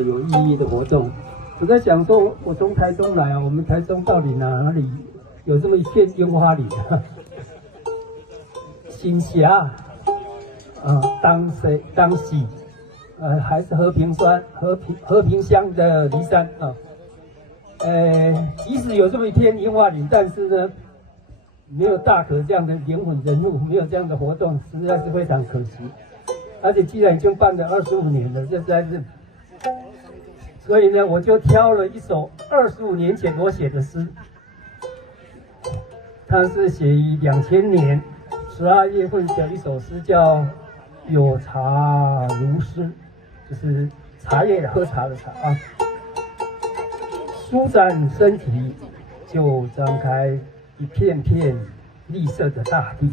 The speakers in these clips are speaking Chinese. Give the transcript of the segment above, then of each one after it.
有意义的活动。我在想说，我从台中来啊，我们台中到底哪里有这么一片樱花林？新峡当喜，还是和平乡的梨山啊。即使有这么一片樱花林，但是呢，没有大可这样的灵魂人物，没有这样的活动，实在是非常可惜。而且既然已经办了25年了，这实在是，所以呢，我就挑了一首25年前我写的诗，它是写于2000年12月份的一首诗，叫《有茶如诗》，就是茶叶喝茶的茶啊。舒展身体，就张开一片片绿色的大地。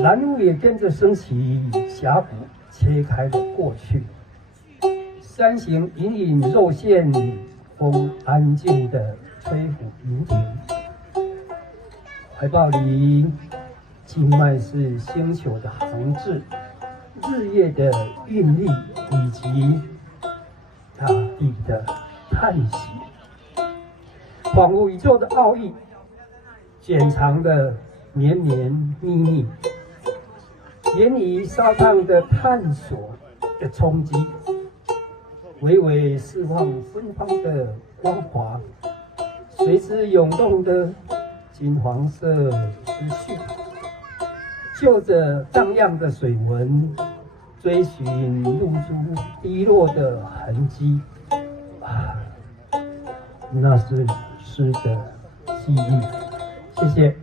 蓝雾也跟着升起，峡谷切开了过去。山形隐隐肉线，风安静地吹拂云停。怀抱里静脉是星球的航志，日夜的韵律，以及大地的叹息，恍惚宇宙的奥义，潜藏的绵绵秘密，言语烧烫的探索的冲击，微微释放芬芳的光华，随之涌动的金黄色思绪，就着荡漾的水纹，追寻露珠滴落的痕迹。那是诗的记忆。谢谢。